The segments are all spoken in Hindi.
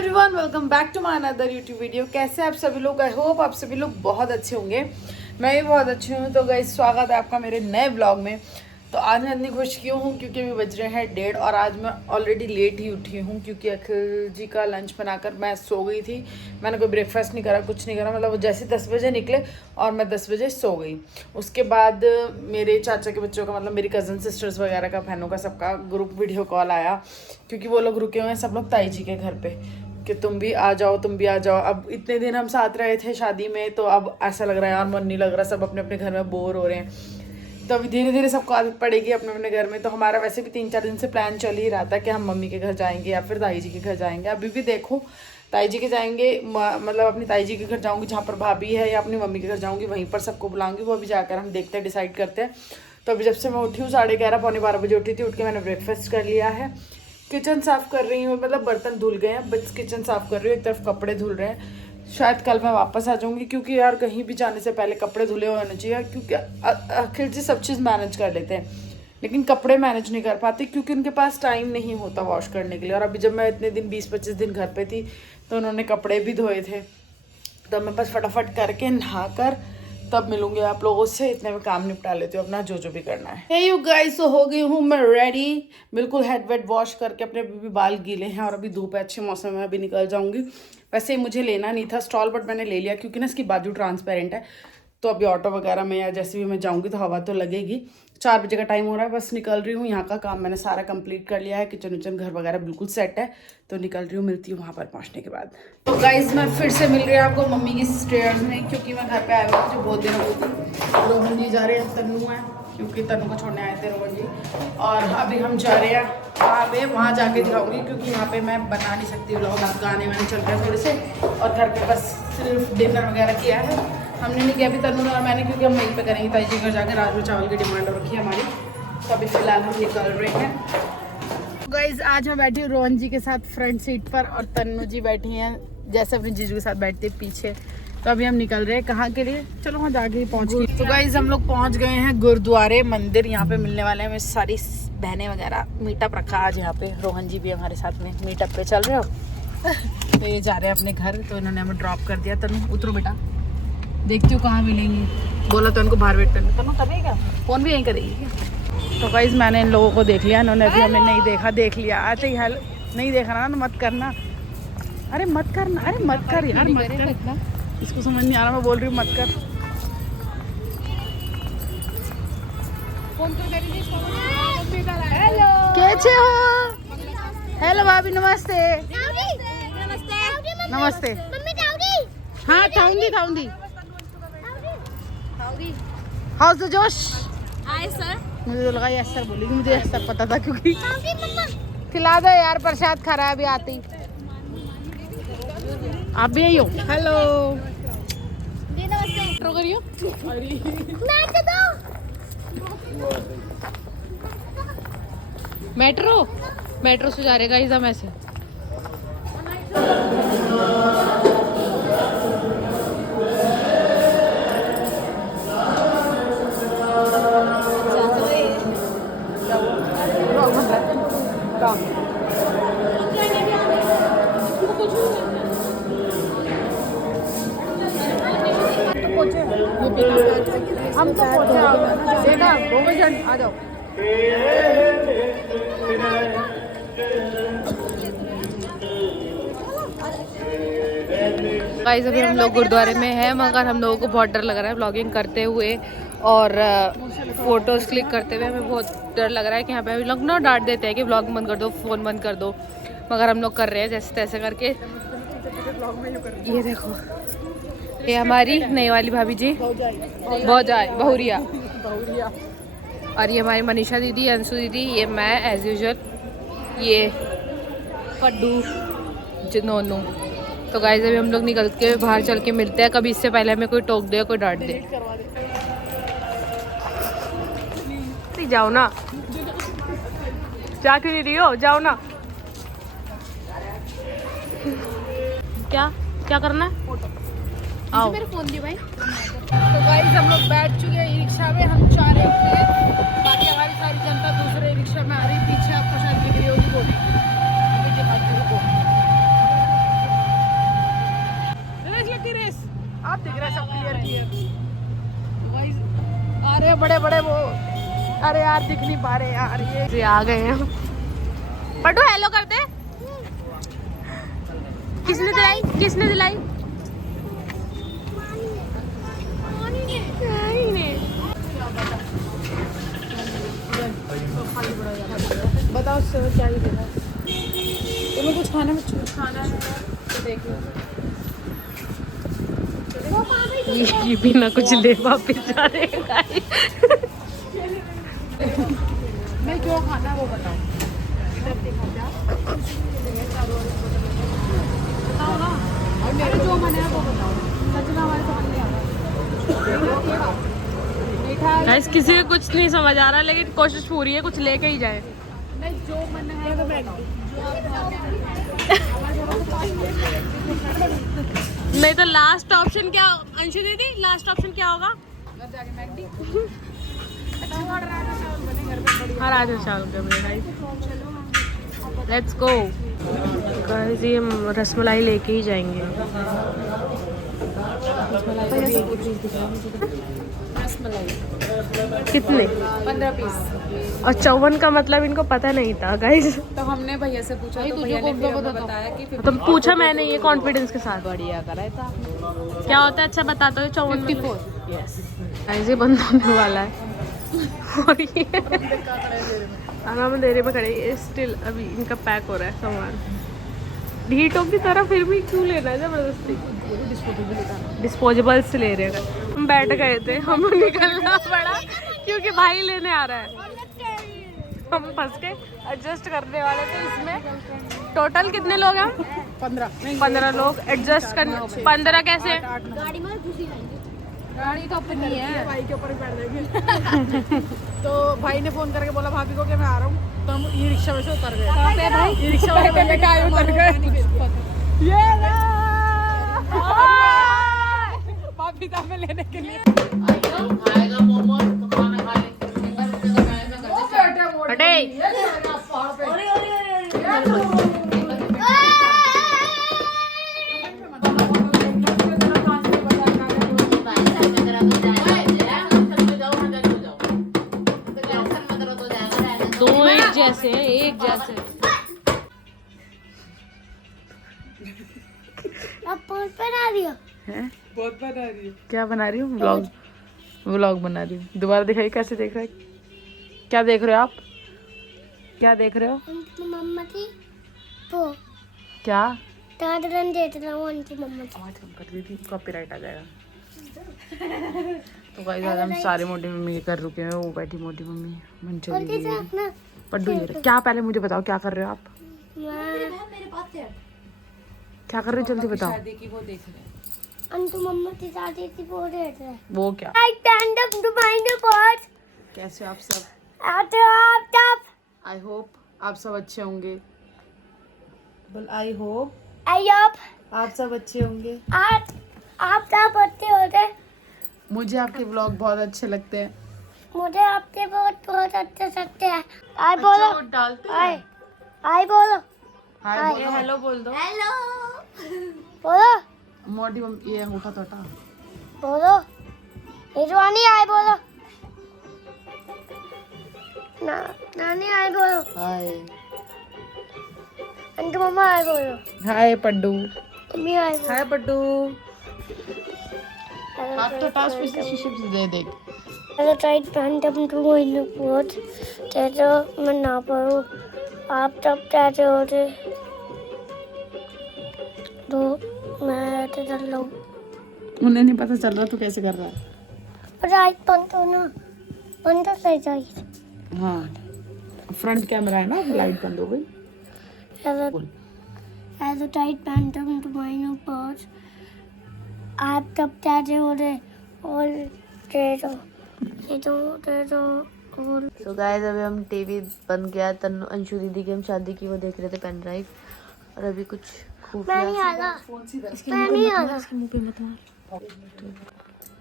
Everyone, welcome back to my another YouTube video. कैसे आप सभी लोग? आई होप आप सभी लोग बहुत अच्छे होंगे। मैं भी बहुत अच्छी हूँ। तो गाइस, स्वागत है आपका मेरे नए ब्लॉग में। तो आज मैं इतनी खुश क्यों हूँ क्योंकि अभी बज रहे हैं 1:30 और आज मैं ऑलरेडी लेट ही उठी हूँ क्योंकि अखिल जी का लंच बनाकर मैं सो गई थी। मैंने कोई ब्रेकफास्ट नहीं करा, कुछ नहीं करा। मतलब वो जैसे 10 बजे निकले और मैं 10 बजे सो गई। उसके बाद मेरे चाचा के बच्चों का, मतलब मेरी कज़न सिस्टर्स वगैरह का, बहनों का, सबका ग्रुप वीडियो कॉल आया क्योंकि वो लोग रुके हुए हैं सब लोग ताई जी के घर पे कि तुम भी आ जाओ, तुम भी आ जाओ। अब इतने दिन हम साथ रहे थे शादी में, तो अब ऐसा लग रहा है यार मन नहीं लग रहा, सब अपने अपने घर में बोर हो रहे हैं। तो अभी धीरे धीरे सबको आदत पड़ेगी अपने अपने घर में। तो हमारा वैसे भी 3-4 दिन से प्लान चल ही रहा था कि हम मम्मी के घर जाएंगे या फिर ताई जी के घर जाएंगे। अभी भी देखो, ताई जी के जाएंगे, मतलब अपनी ताई जी के घर जाऊंगी जहाँ पर भाभी है, या अपनी मम्मी के घर जाऊंगी, वहीं पर सबको बुलाऊंगी। वो अभी जाकर हम देखते हैं, डिसाइड करते हैं। तो अभी जब से मैं उठी हूँ 11:30 पौने 12 बजे उठी थी, उठ के मैंने ब्रेकफास्ट कर लिया है। किचन साफ़ कर रही हूँ, मतलब बर्तन धुल गए हैं, बस किचन साफ़ कर रही हूँ। एक तरफ कपड़े धुल रहे हैं। शायद कल मैं वापस आ जाऊँगी क्योंकि यार कहीं भी जाने से पहले कपड़े धुले हुए होने चाहिए। क्योंकि आखिर जी सब चीज़ मैनेज कर लेते हैं, लेकिन कपड़े मैनेज नहीं कर पाते क्योंकि उनके पास टाइम नहीं होता वॉश करने के लिए। और अभी जब मैं इतने दिन 20-25 दिन घर पे थी तो उन्होंने कपड़े भी धोए थे। तो मैं बस फटाफट करके नहा कर तब मिलूंगी आप लोगों से। इतने में काम निपटा लेती हूँ अपना, जो भी करना है। हे यू गाइस, तो हो गई हूँ मैं रेडी, बिल्कुल हेड वेड वॉश करके। अपने भी बाल गीले हैं और अभी धूप है, अच्छे मौसम में अभी निकल जाऊंगी। वैसे मुझे लेना नहीं था स्टॉल, बट मैंने ले लिया क्योंकि ना इसकी बाजू ट्रांसपेरेंट है। तो अभी ऑटो वगैरह में या जैसे भी मैं जाऊँगी तो हवा तो लगेगी। 4 बजे का टाइम हो रहा है, बस निकल रही हूँ। यहाँ का काम मैंने सारा कंप्लीट कर लिया है, किचन विचन घर वगैरह बिल्कुल सेट है। तो निकल रही हूँ, मिलती हूँ वहाँ पर पहुँचने के बाद। तो गाइज मैं फिर से मिल रही हूँ आपको मम्मी की स्टेयर्स में, क्योंकि मैं घर पे आया हुआ मुझे बहुत दिन हो गई। रोहन जी जा रहे हैं, तन्नू है, क्योंकि तन्नू को छोड़ने आए थे रोहन जी। और अभी हम जा रहे हैं वहाँ पे, वहाँ जाके दिखाऊंगी क्योंकि यहाँ पे मैं बना नहीं सकती व्लॉग। गाने वाने चल रहे हैं थोड़े से, और घर पे बस सिर्फ डिनर वगैरह किया है हमने, नहीं किया अभी तन्नू और मैंने, क्योंकि हम वहीं पे करेंगे ताई जी घर जाकर। राजमा चावल की डिमांड रखी है हमारी। तो अभी फिलहाल हम निकल रहे हैं। गाइज आज मैं बैठी हूँ रोहन जी के साथ फ्रंट सीट पर, और तन्नू जी बैठी हैं जैसे अपनी जीजू के साथ बैठती है पीछे। तो अभी हम निकल रहे हैं कहाँ के लिए, चलो वहाँ जाके ही पहुँच गए। तो गाइज हम लोग पहुँच गए हैं गुरुद्वारे मंदिर। यहाँ पे मिलने वाले हैं मेरी सारी बहनें वगैरह। मीटअप रखा आज यहाँ पे, रोहन जी भी हमारे साथ में मीटअप पे चल रहे हो। तो ये जा रहे हैं अपने घर, तो इन्होंने हमें ड्रॉप कर दिया। तन्नू उतरो बेटा, देखती हूँ कहाँ मिलेंगी। बोला तो उनको बाहर वेट करने। तन्नू तभी क्या फ़ोन भी यहीं करेगी क्या? तो गाइस मैंने इन लोगों को देख लिया, इन्होंने अभी हमें नहीं देखा। देख लिया आते ही हेलो, नहीं देखा ना तो मत करना। अरे मत करना, अरे मत कर यार, मत कर। इसको समझ नहीं आ रहा, मैं बोल रही हूँ मत कर। कैसे हो? हेलो भाभी, नमस्ते। नमस्ते। हाँ थाऊंगी। हाउस द जोश। Hi sir. मुझे तो लगा ये सर बोलेगी, मुझे सर पता था क्योंकि खिला दो यार, प्रसाद खा रहा है अभी आते ही। आप भी आई हो? हेलो मेट्रो करियो। मेट्रो से जा रहे गाइस हम ऐसे। हम तो पहुंचे बेटा, आ जाओ। गाइस अभी हम लोग गुरुद्वारे में हैं, मगर हम लोगों को बहुत डर लग रहा है व्लॉगिंग करते हुए और फोटोज़ क्लिक करते हुए। हमें बहुत डर लग रहा है कि यहाँ पे अभी लोग ना डांट देते हैं कि व्लॉग बंद कर दो, फ़ोन बंद कर दो, मगर हम लोग कर रहे हैं जैसे तैसे करके। ये देखो, ये हमारी नई वाली भाभी जी बहुरिया, और ये हमारी मनीषा दीदी, अंशु दीदी, ये मैं एज यूजुअल, ये पड्डू जिनोनू। तो गाइस अभी हम लोग निकल के बाहर चल के मिलते हैं, कभी इससे पहले हमें कोई टोक दे, कोई डांट दे। जाओ ना, जा क्यों नहीं रही हो, जाओ ना। क्या करना है? आओ मेरे फोन दिए भाई। तो गाइस हम लोग बैठ चुके हैं रिक्शा में, हम 4 हैं, बाकी हमारी सारी जनता दूसरे रिक्शा में आ रही। पीछे आपको शायद दिख रही होगी बोली, अभी दिखाती हूँ। दिख रहा है सब क्लियर क्लियर। अरे बड़े बड़े वो, अरे यार दिख नहीं पा रहे यार ये आ गए हैं। पटू हेलो कर दे। किसने दिलाई, किसने दिलाई? बताओ सर क्या ही देना तुम्हें? कुछ खाना में कुछ खाना है तो देख लो। ये बिना कुछ ले वापिस जा रहे हैं। मैं जो खाना है वो बताओ। इधर देखो क्या बताओ ना, और मेरे जो मन है वो बताओ। सच में हमारे समझ नहीं आ रहा। गाइस किसी को कुछ नहीं समझ आ रहा, लेकिन कोशिश पूरी है कुछ लेके ही जाए। नहीं जो मन है वो नहीं तो लास्ट ऑप्शन क्या अंशु दीदी, लास्ट ऑप्शन क्या होगा? हाँ राजा चावल का गाइस। लेट्स गो गाइस, ये रसमलाई लेके ही जाएंगे। कितने? 15 पीस। और 54 का मतलब इनको पता नहीं था गाइस। तो हमने भैया से पूछा तो भैया ने फिर हमें बताया कि तो पूछा मैंने ये कॉन्फिडेंस के साथ। बढ़िया करा था। क्या होता है अच्छा बताते हो? 54। यस गाइस ये बंद होने वाला है और ये आराम देरी में खड़े। ये स्टिल अभी इनका पैक हो रहा है सामान। हीटों की तरह फिर भी क्यों लेना है जबरदस्ती? डिस्पोजेबल्स ले रहे हैं। हम बैठ गए थे, हम निकलना पड़ा क्योंकि भाई लेने आ रहा है। हम फंस के एडजस्ट करने वाले थे इसमें। टोटल कितने लोग हैं? 15 लोग एडजस्ट करने। 15 कैसे? गाड़ी तो अपनी है, भाई के ऊपर बैठ जाएंगे। तो भाई ने फोन करके बोला भाभी को कि मैं आ रहा हूँ, तो हम ई रिक्शा में से उतर गए। कहाँ पे भाई? ई रिक्शा वाले भैया के आगे उतर गए। ये ला भाभी था हमें लेने के लिए। हटे दो एक जैसे, एक जैसे। बहुत बना रही हो। बहुत बना रही हूँ। क्या बना रही हूँ? व्लॉग, व्लॉग बना रही हूँ। दोबारा दिखाइए कैसे देख रहे हैं? क्या देख रहे हो आप? क्या देख रहे हो? मम्मा की वो क्या? दादरन देख रहा हूँ आंटी मम्मा की। आवाज कम कर दी थी, कॉपीराइट आ जाएगा। तो गाइस आज हम सारे मोटी मम्मी के कर रुके हैं। वो बैठी मोटी मम्मी मन चली गई है। पड्डू ये रहा। क्या पहले मुझे बताओ क्या कर रहे हो आप? क्या कर रहे हो जल्दी बताओ। शादी की वो देख रहे हैं। अंतु मम्मा की शादी की वो देख रहा है। वो क्या? I stand up to mind the pot. कैसे आप सब? After up. आई होप आप सब अच्छे होंगे। बोल आई होप I up. आप सब अच्छे होंगे। आप सब अच्छे होते। मुझे आपके व्लॉग बहुत अच्छे लगते हैं। मुझे आपके बहुत अच्छे लगते हैं। आई बोलो। डालते आई बोलो। हाय ये हेलो बोल दो। हेलो बोलो। मोटी मम्मी ये अंगूठा तो हटा। बोलो रिजवानी आई बोलो। नानी आई बोलो। हाय अंटू मम्मा आई बोलो। हाय पड्डू। मम्मी आई बोलो। हाय पड्डू। Hello, हाथ तो टास पे से शीशे से दे देख। Hello, tried random to in the boat. Teacher, मैं ना पढ़ूं। आप तब कैसे होते? तो मैं ऐसे चल रहा हूँ। उन्हें नहीं पता चल रहा तू कैसे कर रहा है। राइट बंद हो ना, बंद तो सही चाहिए। हाँ फ्रंट कैमरा है ना, लाइट बंद हो गई। Hello, tried random to in the boat. आप तब कैसे होते? और तेरो और तो गाइस अभी हम टीवी बंद किया, तनु अंशु दीदी की हम शादी की वो देख रहे थे पेन ड्राइव। और अभी कुछ मैं नहीं आला। मैं नहीं आला। इसके मुंह पे मत मार।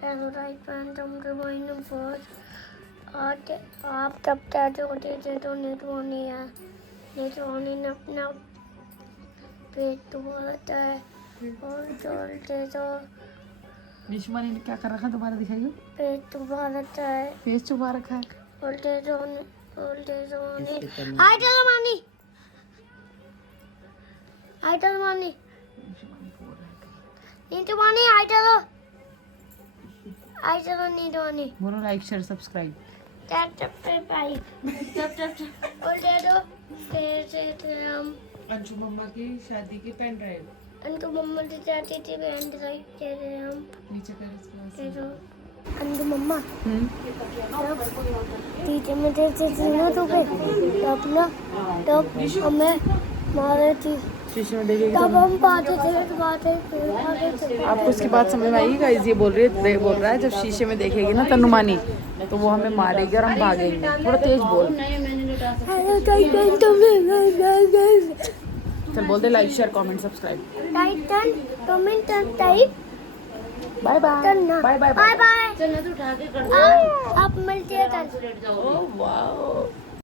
Hello, right random to in the boat. आप तब कैसे होते थे तो नेटवानी है। नेटवानी ने अपना पेट तो होता है और चलते तो निशमा ने क्या कर रखा है तुम्हारा, दिखाइए। पेट तुम्हारा है फेस छुपा रखा है। वोल्टेज ऑन हाय चलो मानी नीतू मानी हाय चलो नीतू मानी बोलो like share subscribe. Tap tap पे पाई टैप वोल्टेज हम अंशु मम्मा की शादी की पेन ड्राइव उनको मम्मा से चाहती थी बहन ड्राइव दे रहे हम नीचे कर इसके दे दो अंदर मम्मा हम्म टीचर में देते थे ना तो पे तब ना तब हमें मारे थी शीशे में देखेगी तब तो हम बातें थे आपको उसकी बात समझ में आएगी गाइस। ये बोल रहा है जब शीशे में देखेगी ना तनुमानी तो वो हमें मारेगी और हम भागेंगे। थोड़ा तेज बोल। चल बोल दे लाइक शेयर कमेंट सब्सक्राइब। टाइटन कमेंट टाइप बाय बाय करना बाय बाय बाय बाय चलो तो उठा के कर आप मिलते हैं कल ओह वाओ